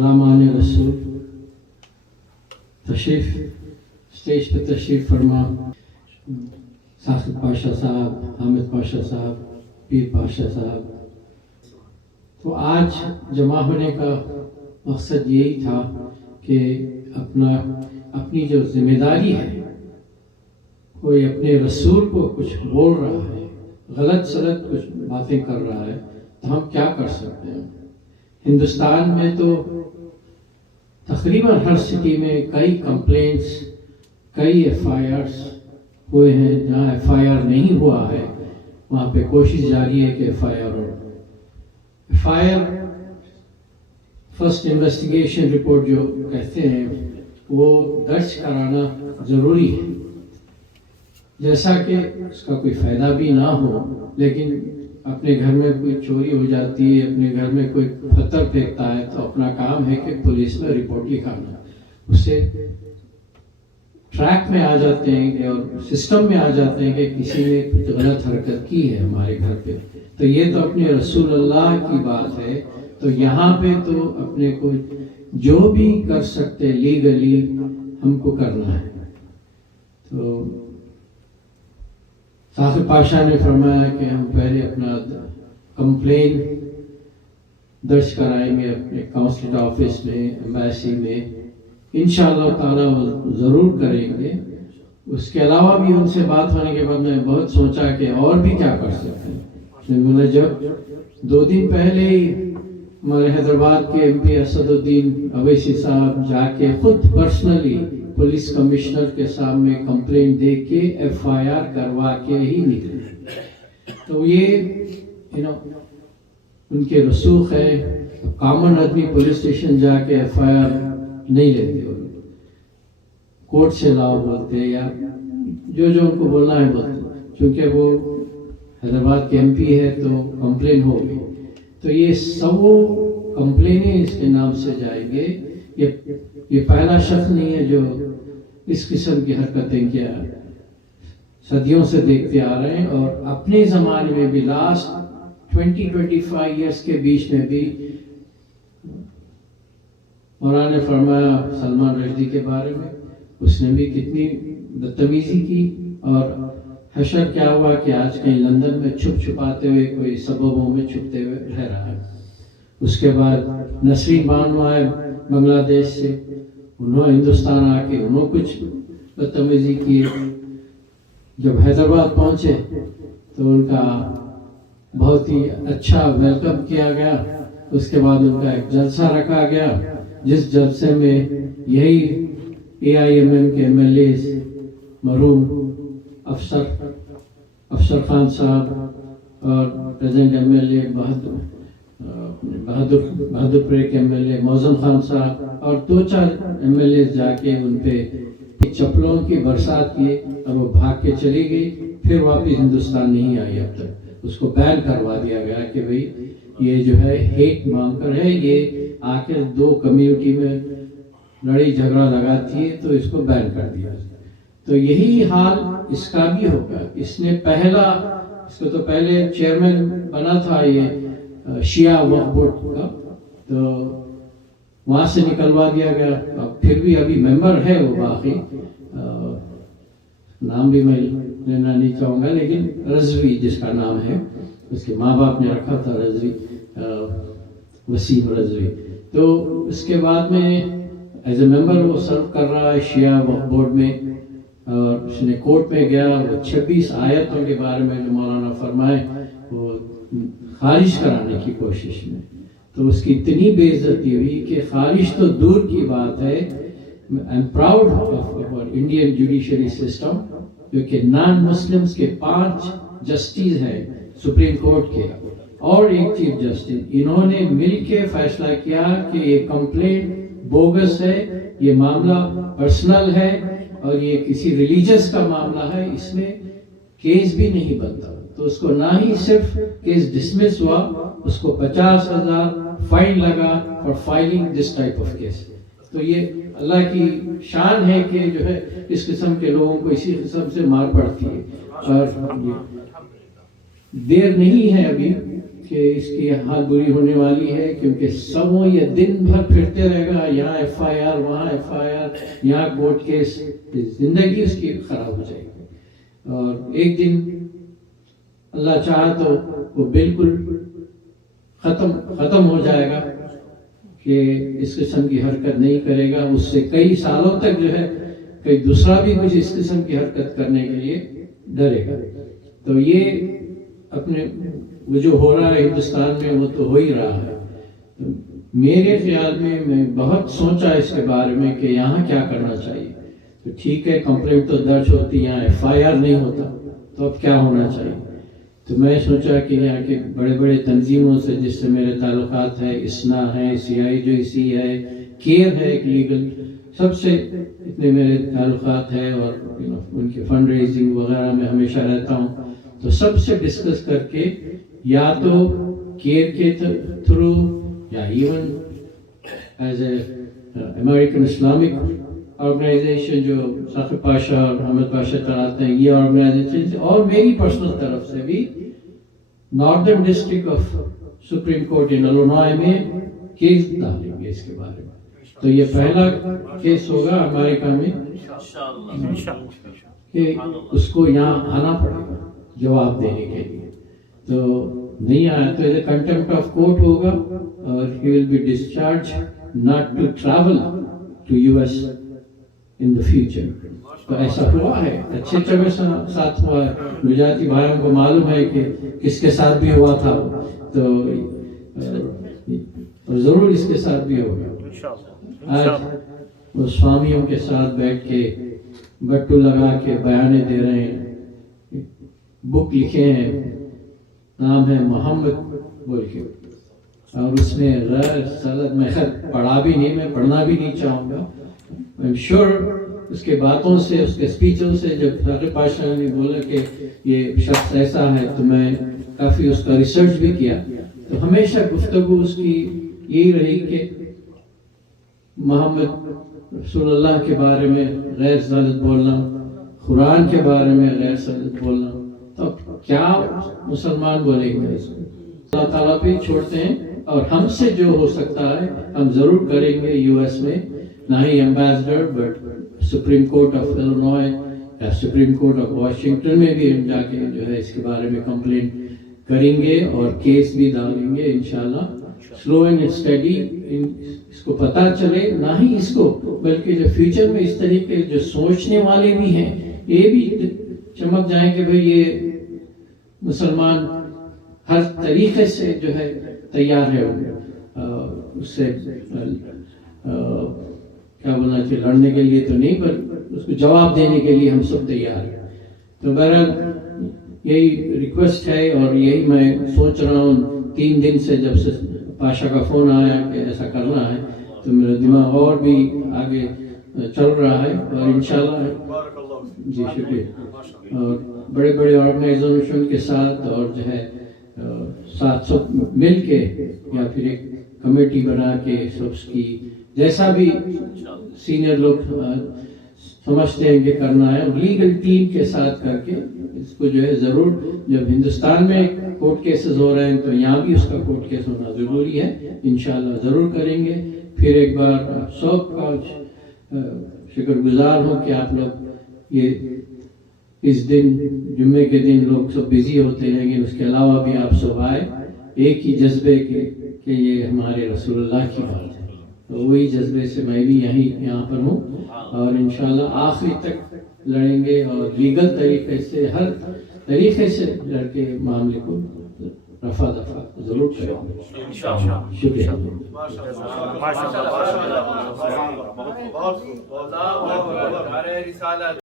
मान रसूल तशरीफ स्टेज पर तशरीफ फरमा साकिब पाशा साहब, हामिद पाशा साहब, पीर पाशा साहब। तो आज जमा होने का मकसद यही था कि अपनी जो जिम्मेदारी है, कोई अपने रसूल को कुछ बोल रहा है, गलत सलत कुछ बातें कर रहा है, तो हम क्या कर सकते हैं। हिंदुस्तान में तो तकरीबन हर सिटी में कई कंप्लेंट्स, कई एफआईआर्स हुए हैं। जहाँ एफआईआर नहीं हुआ है वहाँ पे कोशिश जारी है कि एफआईआर हो। एफआईआर फर्स्ट इन्वेस्टिगेशन रिपोर्ट जो कहते हैं वो दर्ज कराना ज़रूरी है, जैसा कि उसका कोई फ़ायदा भी ना हो, लेकिन अपने घर में कोई चोरी हो जाती है, अपने घर में कोई पत्थर फेंकता है, तो अपना काम है कि पुलिस में रिपोर्ट लिखाना। उससे ट्रैक में आ जाते हैं और सिस्टम में आ जाते हैं कि किसी ने कुछ गलत हरकत की है हमारे घर पे। तो ये तो अपने रसूलुल्लाह की बात है। तो यहाँ पे तो अपने को जो भी कर सकते लीगली हमको करना है। तो साकिब पाशा ने फरमाया कि हम पहले अपना कंप्लेन दर्ज कराएंगे अपने काउंसलेट ऑफिस में, एम्बेसी में, इंशाअल्लाह ताला वो ज़रूर करेंगे। उसके अलावा भी उनसे बात होने के बाद मैं बहुत सोचा कि और भी क्या कर सकते हैं। बोला जब 2 दिन पहले ही हमारे हैदराबाद के एमपी असदुद्दीन अवैसी साहब जाके खुद पर्सनली पुलिस कमिश्नर के सामने कंप्लेंट दे के एफआईआर करवा के ही निकले। तो ये उनके रसूख है। कॉमन आदमी पुलिस स्टेशन जाके एफआईआर नहीं लेते, कोर्ट से लाओ बोलते या जो उनको बोलना है बोलते। क्योंकि वो हैदराबाद के एमपी है तो कंप्लेन होगी। तो ये सब कंप्लेनें इसके नाम से जाएंगे। ये पहला शख्स नहीं है जो इस किस्म की हरकतें किया, सदियों से देखते आ रहे हैं। और अपने ज़माने में भी लास्ट 20-25 ईयर्स के बीच में भी मौलाना ने फरमाया सलमान रश्दी के बारे में, उसने भी कितनी बदतमीजी की। और हशर क्या हुआ कि आज कहीं लंदन में छुपाते हुए कोई सबबों में छुपते हुए रह रहा है। उसके बाद नसरीन बानो आए बांग्लादेश से, उन्होंने हिंदुस्तान आके उन्होंने कुछ बदतमीजी की। जब हैदराबाद पहुंचे तो उनका बहुत ही अच्छा वेलकम किया गया। उसके बाद उनका एक जलसा रखा गया, जिस जलसे में यही AIMM के MLAs मरहूम अफसर खान साहब और प्रेजेंट MLA बहादुरपुर के MLA मौजम खान साहब और 2-4 MLA जाके उन पे चप्पलों की बरसात की और वो भाग के चली गई। फिर वापस हिंदुस्तान नहीं आई। अब तक उसको बैन करवा दिया गया कि भाई ये जो है हेट मांगकर है, ये आकर 2 कम्युनिटी में लड़ाई झगड़ा लगाती है, तो इसको बैन कर दिया। तो यही हाल इसका भी होगा। इसको तो पहले चेयरमैन बना था ये शिया वक्फ बोर्ड का, तो वहाँ से निकलवा दिया गया। अब फिर भी अभी मेंबर है वो, बाकी नाम भी मैं लेना नहीं चाहूँगा, लेकिन रजवी जिसका नाम है, उसके माँ बाप ने रखा था रजवी, वसीम रजवी। तो उसके बाद में एज ए मेंबर वो सर्व कर रहा है शिया वक्फ बोर्ड में। और उसने कोर्ट में गया, वो 26 आयतों के बारे में जो मौलाना फरमाए वो खारिज कराने की कोशिश में, तो उसकी इतनी बेइज्जती हुई कि खारिज तो दूर की बात है। I am proud of Indian judiciary system, क्योंकि नॉन मुस्लिम्स के 5 जस्टिस हैं सुप्रीम कोर्ट के और 1 चीफ जस्टिस। इन्होंने मिलकर फैसला किया कि ये कंप्लेंट बोगस है, ये मामला पर्सनल है और ये किसी रिलीजियस का मामला है, इसमें केस भी नहीं बनता। तो उसको ना ही सिर्फ केस डिसमिस हुआ, उसको 50,000 फाइन लगा for filing this type of case. तो ये अल्लाह की शान है कि जो है इस किस्म के लोगों को इसी किस्म से मार पड़ती है। और देर नहीं है अभी کہ اس کی حال بری ہونے والی ہے، کیونکہ سب یہ دن بھر پھرتے رہے گا، یہاں ایف آئی آر، وہاں ایف آئی آر، یہاں کورٹ کیس، زندگی اس کی خراب ہو جائے گی۔ اور ایک دن اللہ چاہا تو وہ بالکل ختم ہو جائے گا کہ اس قسم کی حرکت نہیں کرے گا، اس سے کئی سالوں تک جو ہے کئی دوسرا بھی کچھ اس قسم کی حرکت کرنے کے لیے ڈرے گا۔ تو یہ اپنے وہ جو ہو رہا ہے ہندوستان میں وہ تو ہو ہی رہا ہے۔ میرے خیال میں بہت سوچا اس کے بارے میں کہ یہاں کیا کرنا چاہیے۔ تو ٹھیک ہے، کمپلینٹ تو درج ہوتی، یہاں ایف آئی آر نہیں ہوتا، تو اب کیا ہونا چاہیے؟ تو میں سوچا کہ یہاں کے بڑے بڑے تنظیموں سے جس سے میرے تعلقات ہے، اسنا ہے، CIJC ہے، کیئر ہے ایک لیگل، سب سے اتنے میرے تعلقات ہے، اور ان کے فنڈ ریزنگ وغیرہ میں ہمیشہ رہتا ہوں، تو سب سے ڈسکس کر کے یا تو کیئر کے تھرو یا even as a American Islamic organization جو ثاقب پاشا اور احمد پاشا چلاتے ہیں، یہ آرگنائزیشن سے، اور میری پرسنل طرف سے بھی northern district of supreme court in Illinois میں کیس ڈالیں گے اس کے بارے میں۔ تو یہ پہلا کیس ہوگا امریکہ میں کہ اس کو یہاں آنا پڑے گا جواب دینے کے لیے، تو نہیں آیا تو کنٹمپٹ آف کورٹ ہوگا، اور he will be discharged not to travel to US in the future۔ تو ایسا ہوا ہے، اچھے چلے ساتھ ہوا ہے، گجراتی بھائیوں کو معلوم ہے کہ کس کے ساتھ بھی ہوا تھا، تو ضرور اس کے ساتھ بھی ہوگا۔ آج وہ سوامیوں کے ساتھ بیٹھ کے بٹو لگا کے بیانے دے رہے ہیں، بک لکھے ہیں، نام ہے محمد بول کے، اور اس میں غیر سلط، میں خیر پڑھا بھی نہیں، میں پڑھنا بھی نہیں چاہوں گا، میں شور اس کے باتوں سے، اس کے اسپیچوں سے، جب ثاقب پاشا نے بولا کہ یہ شخص ایسا ہے، تو میں کافی اس کا ریسرچ بھی کیا، تو ہمیشہ گفتگو اس کی یہی رہی کہ محمد رسول اللہ کے بارے میں غیر سلط بولنا، قرآن کے بارے میں غیر سلط بولنا، تو کیا مسلمان بولیں گے اس کو؟ اللہ تعالیٰ پہ چھوڑتے ہیں، اور ہم سے جو ہو سکتا ہے ہم ضرور کریں گے۔ US میں نہ ہی ambassador, but supreme court of Illinois یا سپریم کورٹ آف واشنگٹن میں بھی ہم جا کے جو ہے اس کے بارے میں کمپلین کریں گے، اور کیس بھی ڈالیں گے انشاءاللہ۔ سلو اینڈ اسٹڈی اس کو پتہ چلے، نہ ہی اس کو بلکہ جو فیوچر میں اس طریقے جو سوچنے والے بھی ہیں یہ بھی چمک جائیں کہ بھئی یہ مسلمان ہر طریقے سے جو ہے تیار ہے اس سے کیا بولنا چاہیے، لڑنے کے لیے تو نہیں، پر اس کو جواب دینے کے لیے ہم سب تیار ہیں۔ تو بہرحال یہی ریکویسٹ ہے، اور یہی میں سوچ رہا ہوں 3 دن سے، جب سے پاشا کا فون آیا کہ ایسا کرنا ہے، تو میرا دماغ اور بھی آگے چل رہا ہے، اور انشاءاللہ جی شکریہ، اور بڑے بڑے آرگنائزیشن کے ساتھ، اور جو ہے ساتھ سب مل کے یا پھر ایک کمیٹی بنا کے سب کی جیسا بھی سینئر لوگ سمجھتے ہیں کہ کرنا ہے، اور لیگل ٹیم کے ساتھ کر کے اس کو جو ہے ضرور، جب ہندوستان میں کورٹ کیسز ہو رہے ہیں تو یہاں بھی اس کا کورٹ کیس ہونا ضروری ہے، انشاءاللہ ضرور کریں گے۔ پھر ایک بار سب کا شکر گزار ہوں کہ آپ لوگ یہ اس دن جمعے کے دن لوگ سب بزی ہوتے ہیں، لیکن اس کے علاوہ بھی آپ سب آئے ایک ہی جذبے کے کہ یہ ہمارے رسول اللہ کی بات ہے، تو وہی جذبے سے میں بھی یہاں پر ہوں، اور انشاءاللہ آخری تک لڑیں گے، اور لیگل طریقے سے ہر طریقے سے لڑ کے معاملے کو رفع دفع ضرور کریں گے۔ شکریہ۔